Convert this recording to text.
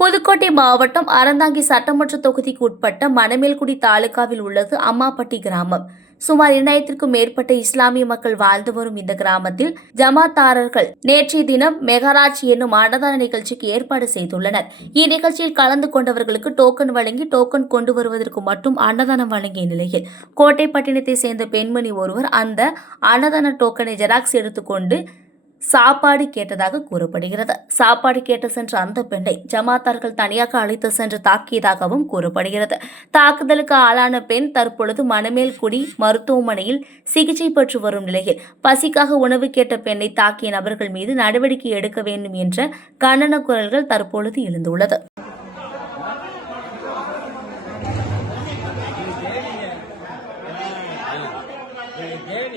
புதுக்கோட்டை மாவட்டம் அறந்தாங்கி சட்டமன்ற தொகுதிக்கு உட்பட்ட மணமேல்குடி தாலுகாவில் உள்ளது அம்மாப்பட்டி கிராமம். சுமார் இரண்டாயிரத்திற்கும் மேற்பட்ட இஸ்லாமிய மக்கள் வாழ்ந்து வரும் இந்த கிராமத்தில் ஜமாத்தாரர்கள் நேற்றைய தினம் மெகராஜ் என்னும் அன்னதான நிகழ்ச்சிக்கு ஏற்பாடு செய்துள்ளனர். இந்நிகழ்ச்சியில் கலந்து கொண்டவர்களுக்கு டோக்கன் வழங்கி டோக்கன் கொண்டு வருவதற்கு மட்டும் அன்னதானம் வழங்கிய நிலையில் கோட்டைப்பட்டினத்தை சேர்ந்த பெண்மணி ஒருவர் அந்த அன்னதான டோக்கனை ஜெராக்ஸ் எடுத்துக்கொண்டு சாப்பாடு கேட்டதாக கூறப்படுகிறது சாப்பாடு கேட்டு சென்ற அந்த பெண்ணை ஜமாத்தார்கள் தனியாக அழைத்து சென்று தாக்கியதாகவும் கூறப்படுகிறது தாக்குதலுக்கு ஆளான பெண் தற்பொழுது மணமேல்குடி மருத்துவமனையில் சிகிச்சை பெற்று வரும் நிலையில் பசிக்காக உணவு கேட்ட பெண்ணை தாக்கிய நபர்கள் மீது நடவடிக்கை எடுக்க வேண்டும் என்ற கண்டன குரல்கள் தற்பொழுது எழுந்துள்ளது ஏன்